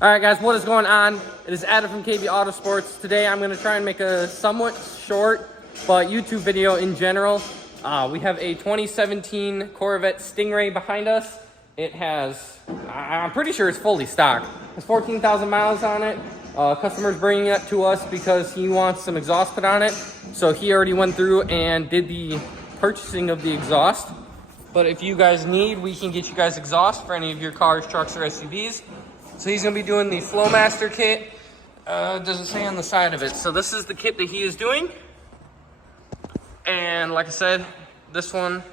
All right, guys, what is going on? It is Adam from KB Autosports. Today, I'm going to try and make a somewhat short, but YouTube video in general. We have a 2017 Corvette Stingray behind us. It has, I'm pretty sure it's fully stocked. It's 14,000 miles on it. Customer's bringing it to us because he wants some exhaust put on it. So he already went through and did the purchasing of the exhaust. But if you guys need, we can get you guys exhaust for any of your cars, trucks, or SUVs. So he's gonna be doing the Flowmaster kit. Doesn't say on the side of it. So this is the kit that he is doing. And like I said, this one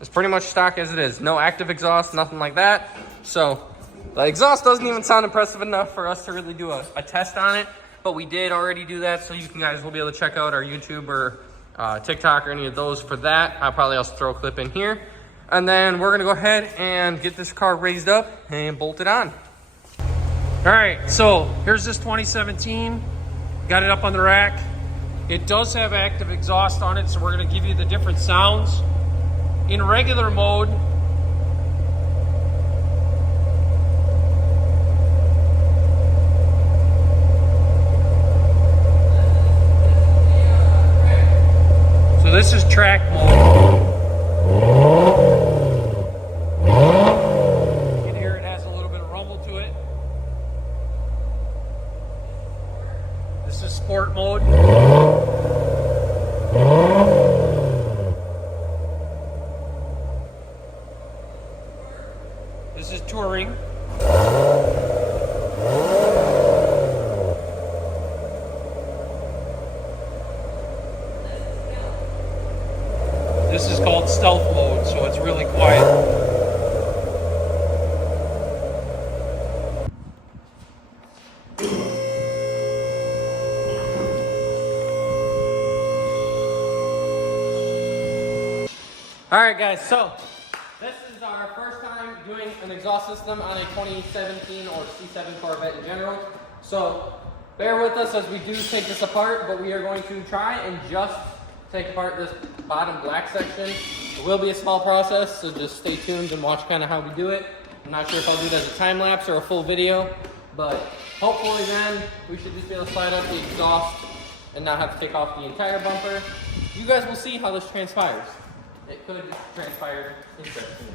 is pretty much stock as it is. No active exhaust, nothing like that. So the exhaust doesn't even sound impressive enough for us to really do a test on it. But we did already do that, so you guys will be able to check out our YouTube or TikTok or any of those for that. I'll probably also throw a clip in here. And then we're gonna go ahead and get this car raised up and bolt it on. All right, so here's this 2017. Got it up on the rack. It does have active exhaust on it, so we're gonna give you the different sounds. In regular mode, so this is track mode. This is sport mode. This is touring. This is called stealth mode, so it's really quiet. All right, guys, so this is our first time doing an exhaust system on a 2017 or C7 Corvette in general. So bear with us as we do take this apart, but we are going to try and just take apart this bottom black section. It will be a small process, so just stay tuned and watch kind of how we do it. I'm not sure if I'll do it as a time lapse or a full video, but hopefully then we should just be able to slide out the exhaust and not have to take off the entire bumper. You guys will see how this transpires. It could transpire interestingly.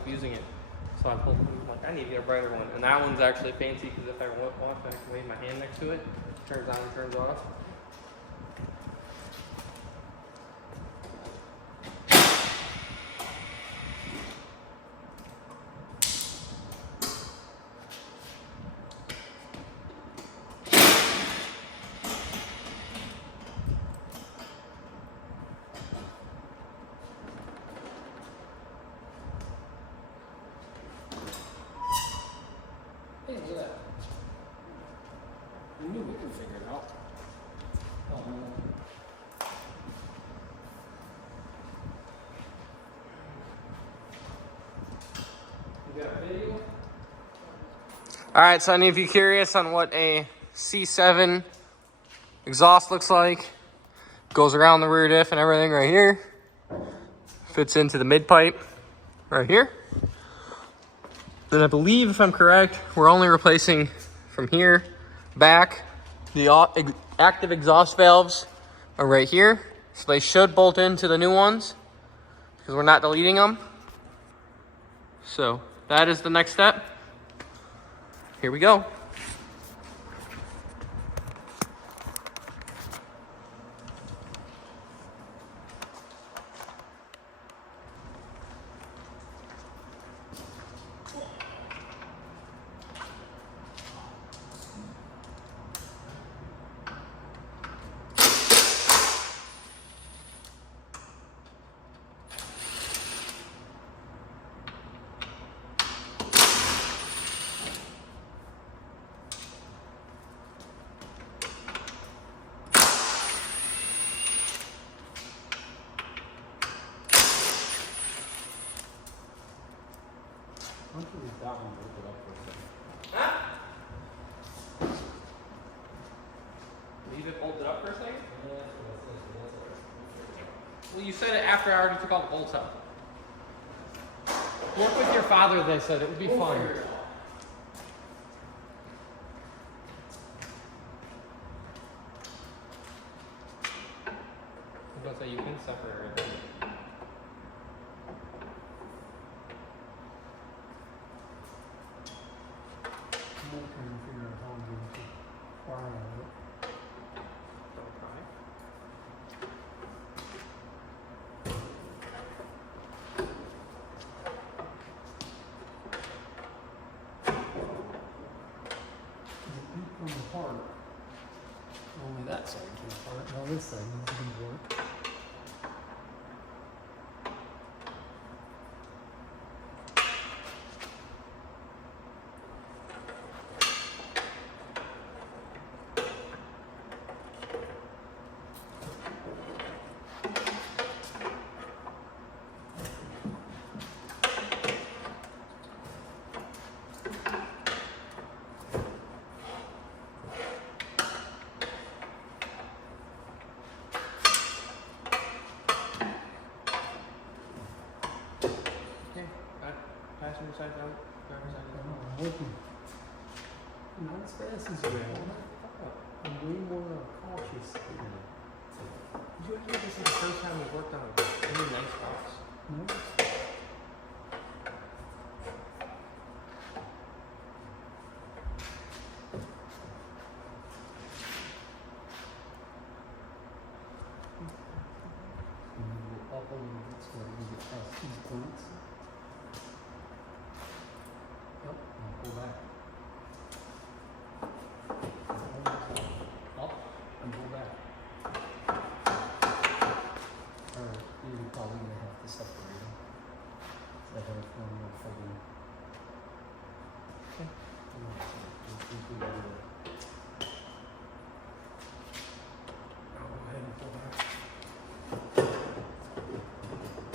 myself using it. So I pulled, like, I need to get a brighter one. And that one's actually fancy because if I want, I can wave my hand next to it. Turns on and turns off. Hey, look at that. We knew we could figure it out. You got a video? All right, so any of you curious on what a C7 exhaust looks like? Goes around the rear diff and everything right here. Fits into the mid pipe right here. Then I believe, if I'm correct, we're only replacing from here back. The active exhaust valves are right here. So they should bolt into the new ones because we're not deleting them. So that is the next step. Here we go. Why don't you leave that one bolted up for a second? Huh? Leave it bolted up for a second? Yeah, that's what it says, but that's all right. Well, you said it after I already took all the bolts out. Work with your father, they said. It would be fun. I was going to say, you can separate it. I'm trying to figure out how I'm going to fire out of it. Don't cry. It did come apart. Only that side came apart. No, this side needs to be worked. Passenger side out, driver side out. I'm working. Not as fast as you are. I'm way more cautious. Did you actually this is the first time we've worked on a really nice box? No? Up a little bit so we get past these points. Yep, and pull back. Up and pull back. Or you're probably going to have to separate them. So I have a formula for them. Okay. Go ahead and pull back.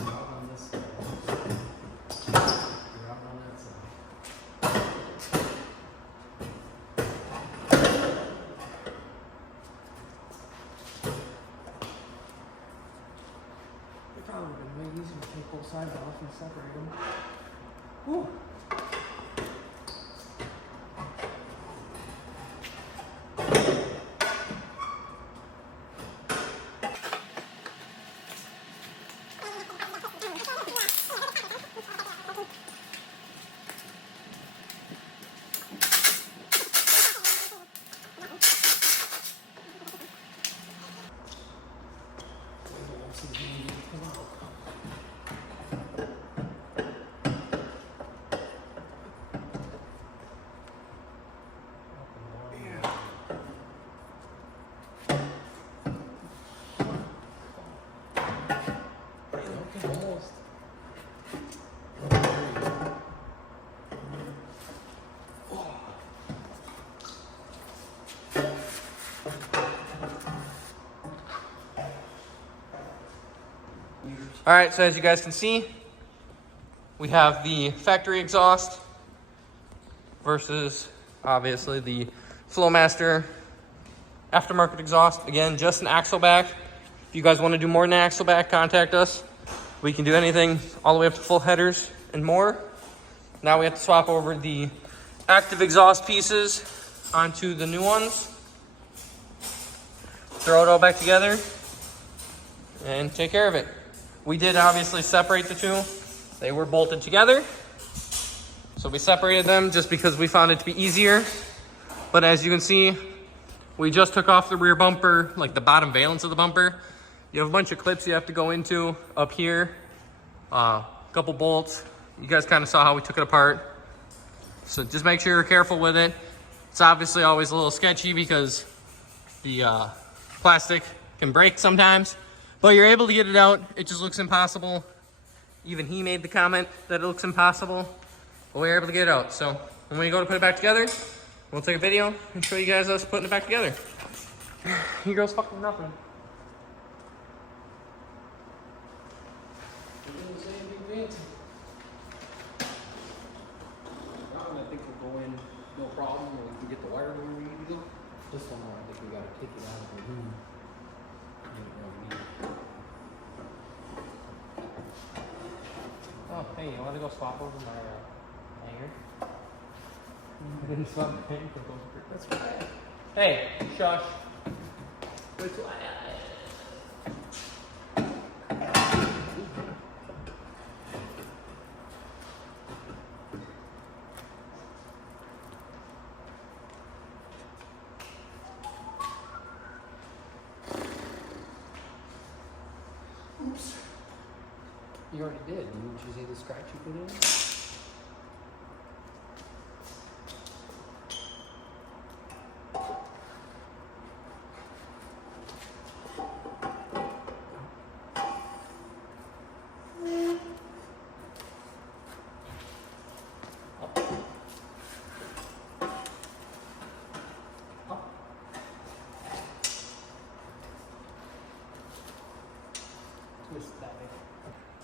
Out on this side. You're out on that side. It probably would have been way easier to take both sides off and separate them. Whew. All right, so as you guys can see, we have the factory exhaust versus obviously the Flowmaster aftermarket exhaust. Again, just an axle back. If you guys want to do more than an axle back, contact us. We can do anything all the way up to full headers and more. Now we have to swap over the active exhaust pieces onto the new ones. Throw it all back together and take care of it. We did obviously separate the two. They were bolted together. So we separated them just because we found it to be easier. But as you can see, we just took off the rear bumper, like the bottom valence of the bumper. You have a bunch of clips you have to go into up here. A couple bolts. You guys kind of saw how we took it apart. So just make sure you're careful with it. It's obviously always a little sketchy because the plastic can break sometimes. But you're able to get it out. It just looks impossible. Even he made the comment that it looks impossible. But we were able to get it out. So when we go to put it back together, we'll take a video and show you guys us putting it back together. You girls fucking nothing. I think we'll go in no problem, or we can get the wire where we need to go. This one, I think we gotta take it out of the room. Oh, hey, you want to go swap over my hanger? I didn't swap my hanger. That's right. Hey, shush. Oops. You already did. Didn't you see the scratch you put in?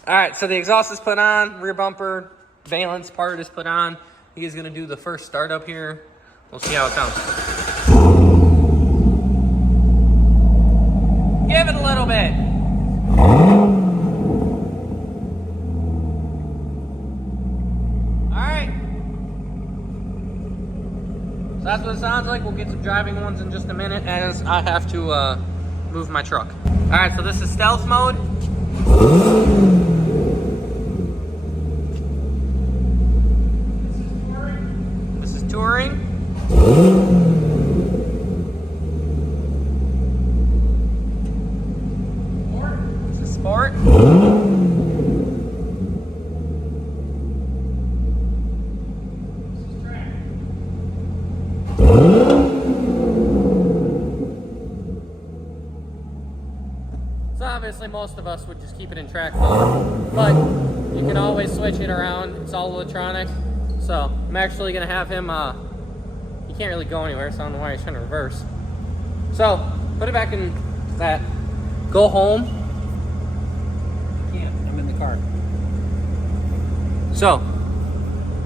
All right, so the exhaust is put on, rear bumper, valence part is put on. He is gonna do the first startup here. We'll see how it sounds. Give it a little bit. All right. So that's what it sounds like. We'll get some driving ones in just a minute as I have to move my truck. All right, so this is stealth mode. This is touring. This is sport. This is track. So obviously most of us would just keep it in track mode, but you can always switch it around. It's all electronic. So I'm actually gonna have him, he can't really go anywhere, so I don't know why he's trying to reverse. So put it back in that, go home. Can't. I'm in the car. So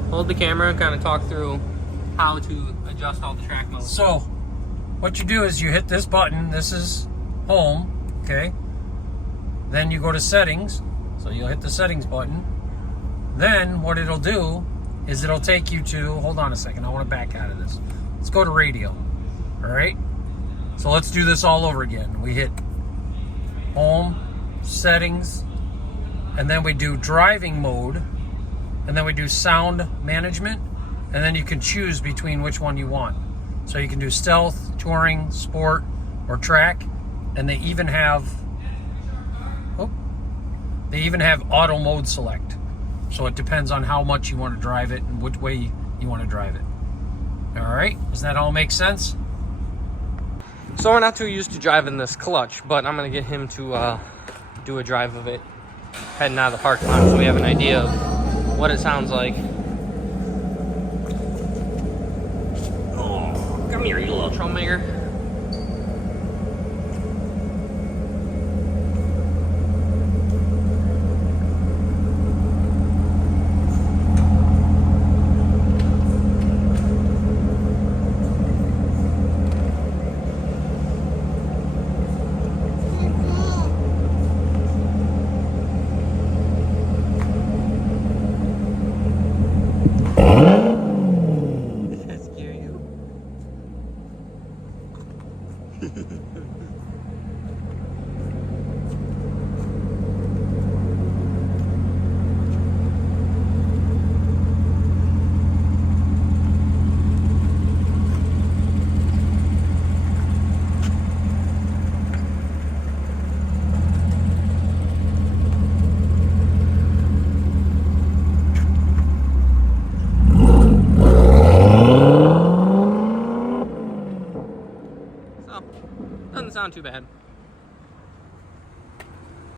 hold the camera and kind of talk through how to adjust all the track modes. So what you do is you hit this button. This is home, okay? Then you go to settings. So you'll hit the settings button. Then what it'll do is it'll take you to, hold on a second, I want to back out of this. Let's go to radio, all right? So let's do this all over again. We hit home, settings, and then we do driving mode, and then we do sound management, and then you can choose between which one you want. So you can do stealth, touring, sport, or track, and they even have, auto mode select. So it depends on how much you want to drive it and which way you want to drive it. All right, does that all make sense? So we're not too used to driving this clutch, but I'm gonna get him to do a drive of it, heading out of the parking lot, so we have an idea of what it sounds like. Oh, come here, you little troublemaker. Does that scare you? So, doesn't sound too bad.